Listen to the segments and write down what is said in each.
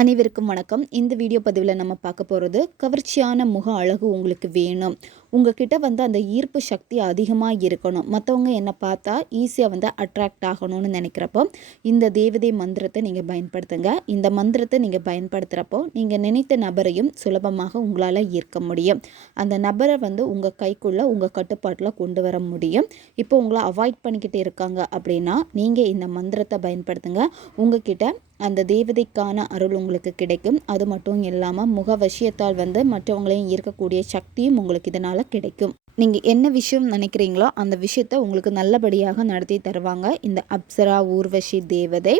அனைவருக்கும் வணக்கம். இந்த வீடியோ பதிவில் நம்ம பார்க்க போகிறது, கவர்ச்சியான முக அழகு உங்களுக்கு வேணும், உங்ககிட்ட அந்த ஈர்ப்பு சக்தி அதிகமாக இருக்கணும், மற்றவங்க என்னை பார்த்தா ஈஸியாக அட்ராக்ட் ஆகணும்னு நினைக்கிறப்போ இந்த தேவதை மந்திரத்தை நீங்கள் பயன்படுத்துங்க. இந்த மந்திரத்தை நீங்கள் பயன்படுத்துகிறப்போ நீங்கள் நினைத்த நபரையும் சுலபமாக உங்களால் ஈர்க்க முடியும். அந்த நபரை உங்கள் கைக்குள்ளே உங்கள் கட்டுப்பாட்டில் கொண்டு வர முடியும். இப்போ உங்களை அவாய்ட் பண்ணிக்கிட்டு இருக்காங்க அப்படின்னா நீங்கள் இந்த மந்திரத்தை பயன்படுத்துங்க. உங்ககிட்ட அந்த தேவதைக்கான அருள் உங்களுக்கு கிடைக்கும். அது மட்டும் இல்லாமல் முகவசியத்தால் மற்றவங்களையும் ஈர்க்கக்கூடிய சக்தியும் உங்களுக்கு இதனால் கிடைக்கும். நீங்கள் என்ன விஷயம் நினைக்கிறீங்களோ அந்த விஷயத்த உங்களுக்கு நல்லபடியாக நடத்தி தருவாங்க இந்த அப்சரா ஊர்வசி தேவதை.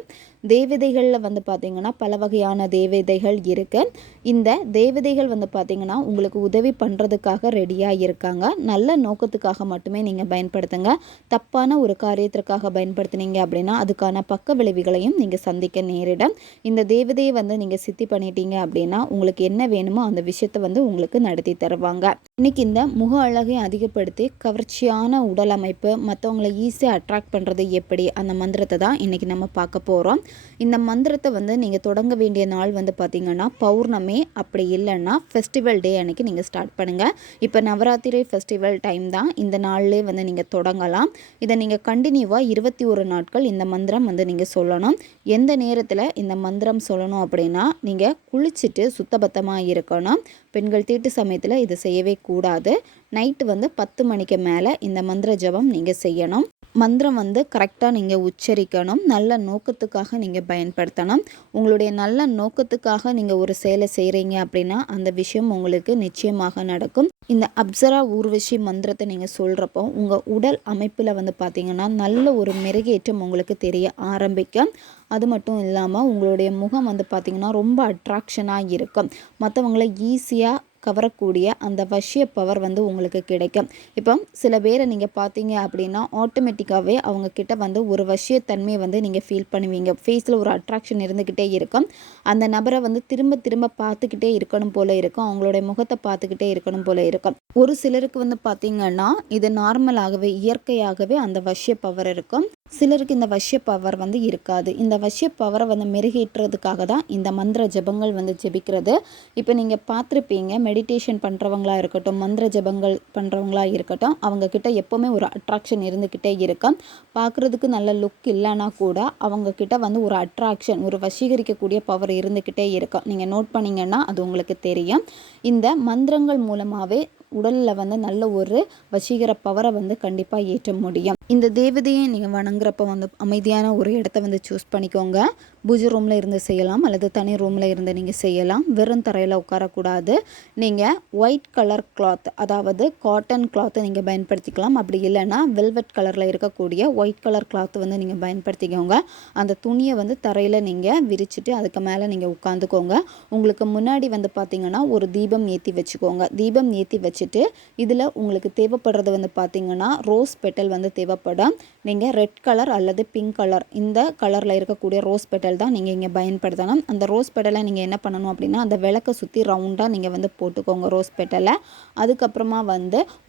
தேவதைகளில் பார்த்திங்கன்னா பல வகையான தேவதைகள் இருக்குது. இந்த தேவதைகள் பார்த்திங்கன்னா உங்களுக்கு உதவி பண்ணுறதுக்காக ரெடியாக இருக்காங்க. நல்ல நோக்கத்துக்காக மட்டுமே நீங்கள் பயன்படுத்துங்க. தப்பான ஒரு காரியத்திற்காக பயன்படுத்தினீங்க அப்படின்னா அதுக்கான பக்க விளைவுகளையும் நீங்கள் சந்திக்க நேரிடும். இந்த தேவதையை நீங்கள் சித்தி பண்ணிட்டீங்க அப்படின்னா உங்களுக்கு என்ன வேணுமோ அந்த விஷயத்தை உங்களுக்கு நடத்தி தருவாங்க. இன்னைக்கு இந்த முக அழகை அதிகப்படுத்தி கவர்ச்சியான உடல் அமைப்பு, மற்றவங்களை ஈஸியாக அட்ராக்ட் பண்ணுறது எப்படி, அந்த மந்திரத்தை தான் இன்றைக்கி நம்ம பார்க்க போகிறோம். இந்த மந்திரத்தை நீங்கள் தொடங்க வேண்டிய நாள் பார்த்திங்கன்னா பௌர்ணமி, அப்படி இல்லைன்னா ஃபெஸ்டிவல் டே அன்றைக்கி நீங்கள் ஸ்டார்ட் பண்ணுங்கள். இப்போ நவராத்திரி ஃபெஸ்டிவல் டைம் தான், இந்த நாள்லேயே நீங்கள் தொடங்கலாம். இதை நீங்கள் கண்டினியூவாக 21 நாட்கள் இந்த மந்திரம் நீங்கள் சொல்லணும். எந்த நேரத்தில் இந்த மந்திரம் சொல்லணும் அப்படின்னா நீங்கள் குளிச்சுட்டு சுத்தபத்தமாக இருக்கணும். பெண்கள் தீட்டு சமயத்தில் இது செய்யவே கூடாது. நைட்டு 10 மணிக்கு மேலே இந்த மந்திர ஜபம் நீங்கள் செய்யணும். மந்திரம் கரெக்டாக நீங்கள் உச்சரிக்கணும். நல்ல நோக்கத்துக்காக நீங்கள் பயன்படுத்தணும். உங்களுடைய நல்ல நோக்கத்துக்காக நீங்கள் ஒரு செயலை செய்கிறீங்க அப்படின்னா அந்த விஷயம் உங்களுக்கு நிச்சயமாக நடக்கும். இந்த அப்சரா ஊர்வசி மந்திரத்தை நீங்கள் சொல்கிறப்போ உங்கள் உடல் அமைப்பில் பார்த்திங்கன்னா நல்ல ஒரு மெருகேற்றம் உங்களுக்கு தெரிய ஆரம்பிக்கும். அது மட்டும் இல்லாமல் உங்களுடைய முகம் பார்த்திங்கன்னா ரொம்ப அட்ராக்ஷனாக இருக்கும். மற்றவங்களை ஈஸியாக கவரக்கூடிய அந்த வசிய பவர் உங்களுக்கு கிடைக்கும். இப்போ சில பேரை நீங்கள் பார்த்தீங்க அப்படின்னா ஆட்டோமேட்டிக்காகவே அவங்கக்கிட்ட ஒரு வசியத்தன்மையை நீங்கள் ஃபீல் பண்ணுவீங்க. ஃபேஸில் ஒரு அட்ராக்ஷன் இருந்துக்கிட்டே இருக்கும். அந்த நபரை திரும்ப திரும்ப பார்த்துக்கிட்டே இருக்கணும் போல் இருக்கும். அவங்களுடைய முகத்தை பார்த்துக்கிட்டே இருக்கணும் போல் இருக்கும். ஒரு சிலருக்கு பார்த்திங்கன்னா இது நார்மலாகவே இயற்கையாகவே அந்த வசிய பவர் இருக்கும். சிலருக்கு இந்த வசிய பவர் இருக்காது. இந்த வசிய பவரை மெருகேற்றுறதுக்காக தான் இந்த மந்திர ஜபங்கள் ஜெபிக்கிறது. இப்போ நீங்கள் பார்த்துருப்பீங்க, மெடிடேஷன் பண்ணுறவங்களா இருக்கட்டும், மந்திர ஜபங்கள் பண்ணுறவங்களா இருக்கட்டும், அவங்கக்கிட்ட எப்போவுமே ஒரு அட்ராக்ஷன் இருந்துக்கிட்டே இருக்கும். பார்க்குறதுக்கு நல்ல லுக் இல்லைன்னா கூட அவங்கக்கிட்ட ஒரு அட்ராக்ஷன், ஒரு வசீகரிக்கக்கூடிய பவர் இருந்துக்கிட்டே இருக்கும். நீங்கள் நோட் பண்ணிங்கன்னா அது உங்களுக்கு தெரியும். இந்த மந்திரங்கள் மூலமாகவே உடலில் நல்ல ஒரு வசீகர பவரை கண்டிப்பாக ஏற்ற முடியும். இந்த தேவதையை நீங்கள் வணங்குறப்ப அமைதியான ஒரு இடத்த சூஸ் பண்ணிக்கோங்க. பூஜை ரூமில் இருந்து செய்யலாம் அல்லது தனி ரூமில் இருந்து நீங்கள் செய்யலாம். வெறும் தரையில் உட்காரக்கூடாது. நீங்கள் ஒயிட் கலர் கிளாத், அதாவது காட்டன் கிளாத்தை நீங்கள் பயன்படுத்திக்கலாம். அப்படி இல்லைன்னா வெல்வெட் கலரில் இருக்கக்கூடிய ஒயிட் கலர் கிளாத்து நீங்கள் பயன்படுத்திக்கோங்க. அந்த துணியை தரையில் நீங்கள் விரிச்சிட்டு அதுக்கு மேலே நீங்கள் உட்காந்துக்கோங்க. உங்களுக்கு முன்னாடி பார்த்திங்கன்னா ஒரு தீபம் ஏற்றி வச்சுக்கோங்க. தீபம் ஏற்றி வச்சுட்டு இதில் உங்களுக்கு தேவைப்படுறது பார்த்திங்கன்னா ரோஸ் பெட்டல் தேவைப்படும். நீங்கள் ரெட் கலர் அல்லது பிங்க் கலர், இந்த கலரில் இருக்கக்கூடிய ரோஸ் பெட்டல் தான் நீங்கள் இங்கே பயன்படுத்தணும். அந்த ரோஸ் பெட்டலை நீங்கள் என்ன பண்ணணும் அப்படின்னா அந்த விளக்கை சுற்றி ரவுண்டாக நீங்கள் போட்டுக்கோங்க ரோஸ் பெட்டலை. அதுக்கப்புறமா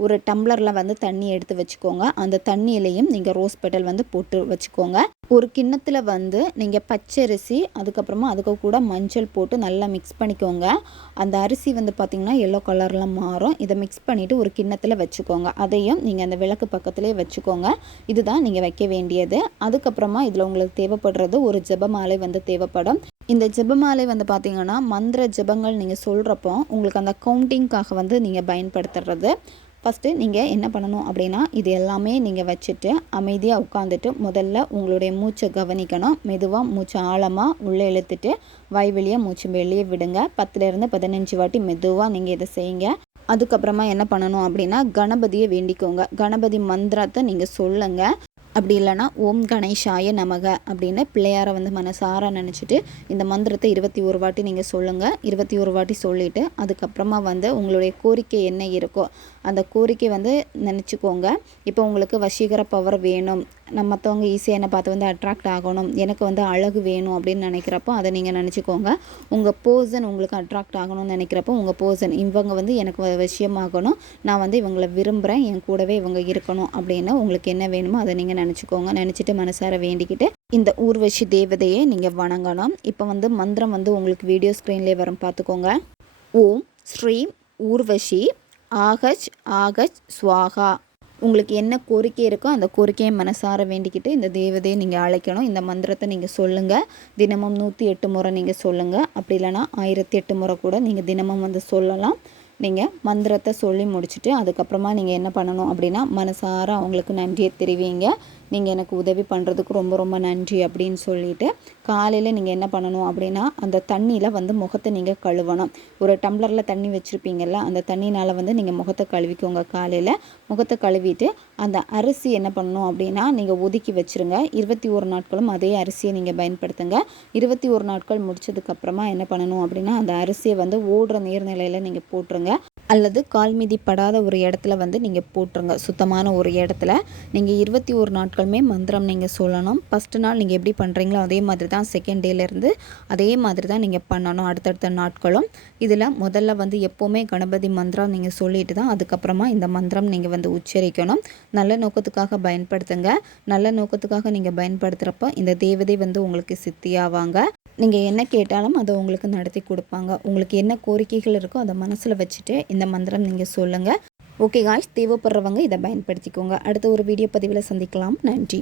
ஒரு டம்ளரில் தண்ணி எடுத்து வச்சுக்கோங்க. அந்த தண்ணியிலையும் நீங்கள் ரோஸ் பெட்டல் போட்டு வச்சுக்கோங்க. ஒரு கிண்ணத்தில் நீங்கள் பச்சரிசி, அதுக்கப்புறமா அதுக்கு கூட மஞ்சள் போட்டு நல்லா மிக்ஸ் பண்ணிக்கோங்க. அந்த அரிசி பார்த்திங்கன்னா எல்லோ கலரில் மாறும். இதை மிக்ஸ் பண்ணிவிட்டு ஒரு கிண்ணத்தில் வச்சுக்கோங்க. அதையும் நீங்கள் அந்த விளக்கு பக்கத்துலேயே வச்சுக்கோங்க. இதுதான் நீங்கள் வைக்க வேண்டியது. அதுக்கப்புறமா இதில் உங்களுக்கு தேவைப்படுறது ஒரு ஜெபமாலை தேவைப்படும். இந்த ஜெபமாலை பார்த்திங்கன்னா மந்திர ஜெபங்கள் நீங்கள் சொல்கிறப்போ உங்களுக்கு அந்த கவுண்டிங்காக நீங்கள் பயன்படுத்துறது. ஃபஸ்ட்டு நீங்கள் என்ன பண்ணணும் அப்படின்னா இது எல்லாமே நீங்கள் வச்சுட்டு அமைதியாக உட்காந்துட்டு முதல்ல உங்களுடைய மூச்சை கவனிக்கணும். மெதுவாக மூச்சை ஆழமாக உள்ளே இழுத்துட்டு வாய் வெளியே மூச்சு வெளியே விடுங்க. 10 to 15 வாட்டி மெதுவாக நீங்கள் இதை செய்யுங்க. அதுக்கப்புறமா என்ன பண்ணணும் அப்படின்னா கணபதியை வேண்டிக்கோங்க. கணபதி மந்திரத்தை நீங்கள் சொல்லுங்கள். அப்படி இல்லைனா ஓம் கணேஷாய நமக அப்படின்னு பிள்ளையாரை மனசார நினச்சிட்டு இந்த மந்திரத்தை 21 வாட்டி நீங்கள் சொல்லுங்கள். 21 வாட்டி சொல்லிவிட்டு அதுக்கப்புறமா உங்களுடைய கோரிக்கை என்ன இருக்கோ அந்த கோரிக்கை நினச்சிக்கோங்க. இப்போ உங்களுக்கு வசீகர பவர் வேணும், மற்றவங்க ஈஸியாக என்னை பார்த்து வந்து அட்ராக்ட் ஆகணும், எனக்கு வந்து அழகு வேணும் அப்படின்னு நினைக்கிறப்போ அதை நீங்கள் நினச்சிக்கோங்க. உங்கள் பர்சன் உங்களுக்கு அட்ராக்ட் ஆகணும்னு நினைக்கிறப்போ உங்கள் பர்சன் இவங்க வந்து எனக்கு விஷயமாகணும், நான் வந்து இவங்களை விரும்புகிறேன், என் கூடவே இவங்க இருக்கணும் அப்படின்னு உங்களுக்கு என்ன வேணுமோ அதை நீங்கள் நினச்சிக்கோங்க. நினச்சிட்டு மனசார வேண்டிக்கிட்டு இந்த ஊர்வஷி தேவதையை நீங்கள் வணங்கணும். இப்போ வந்து மந்திரம் வந்து உங்களுக்கு வீடியோ ஸ்க்ரீன்லேயே வரும், பார்த்துக்கோங்க. ஓம் ஸ்ரீம் ஊர்வஷி ஆகச் ஆகச் ஸ்வாகா. உங்களுக்கு என்ன கோரிக்கை இருக்கோ அந்த கோரிக்கையை மனசார வேண்டிக்கிட்டு இந்த தேவதையை நீங்கள் அழைக்கணும். இந்த மந்திரத்தை நீங்கள் சொல்லுங்கள். தினமும் 108 முறை நீங்கள் சொல்லுங்கள். அப்படி இல்லைனா 1008 முறை கூட நீங்கள் தினமும் வந்து சொல்லலாம். நீங்கள் மந்திரத்தை சொல்லி முடிச்சுட்டு அதுக்கப்புறமா நீங்கள் என்ன பண்ணணும் அப்படின்னா மனசார அவங்களுக்கு நன்றியை தெரிவிங்க. நீங்கள் எனக்கு உதவி பண்ணுறதுக்கு ரொம்ப ரொம்ப நன்றி அப்படின்னு சொல்லிவிட்டு காலையில் நீங்கள் என்ன பண்ணணும் அப்படின்னா அந்த தண்ணியில் வந்து முகத்தை நீங்கள் கழுவணும். ஒரு டம்ளரில் தண்ணி வச்சுருப்பீங்கள்ல, அந்த தண்ணினால் வந்து நீங்கள் முகத்தை கழுவிக்கோங்க. காலையில் முகத்தை கழுவிட்டு அந்த அரிசி என்ன பண்ணணும் அப்படின்னா நீங்கள் ஒதுக்கி வச்சுருங்க. 21 நாட்களும் அதே அரிசியை நீங்கள் பயன்படுத்துங்க. 21 நாட்கள் முடிச்சதுக்கப்புறமா என்ன பண்ணணும் அப்படின்னா அந்த அரிசியை வந்து ஓடுற நீர்நிலையில் நீங்கள் போட்டுருங்க. அல்லது கால் மிதி படாத ஒரு இடத்துல வந்து நீங்கள் போட்டுருங்க. சுத்தமான ஒரு இடத்துல நீங்கள் 21 நாட்களுமே மந்திரம் நீங்கள் சொல்லணும். ஃபஸ்ட்டு நாள் நீங்கள் எப்படி பண்ணுறீங்களோ அதே மாதிரி தான் செகண்ட் டேலேருந்து அதே மாதிரி தான் நீங்கள் பண்ணணும் அடுத்தடுத்த நாட்களும். இதில் முதல்ல வந்து எப்போவுமே கணபதி மந்திரம் நீங்கள் சொல்லிட்டு தான் அதுக்கப்புறமா இந்த மந்திரம் நீங்கள் வந்து உச்சரிக்கணும். நல்ல நோக்கத்துக்காக பயன்படுத்துங்க. நல்ல நோக்கத்துக்காக நீங்கள் பயன்படுத்துகிறப்ப இந்த தேவதை வந்து உங்களுக்கு சித்தியாவாங்க. நீங்கள் என்ன கேட்டாலும் அதை உங்களுக்கு நடத்தி கொடுப்பாங்க. உங்களுக்கு என்ன கோரிக்கைகள் இருக்கோ அதை மனசில் வச்சுட்டு இந்த மந்திரம் நீங்கள் சொல்லுங்கள். ஓகே காய்ஸ், தேவைப்படுறவங்க இதை பயன்படுத்திக்கோங்க. அடுத்த ஒரு வீடியோ பதிவில் சந்திக்கலாம். நன்றி.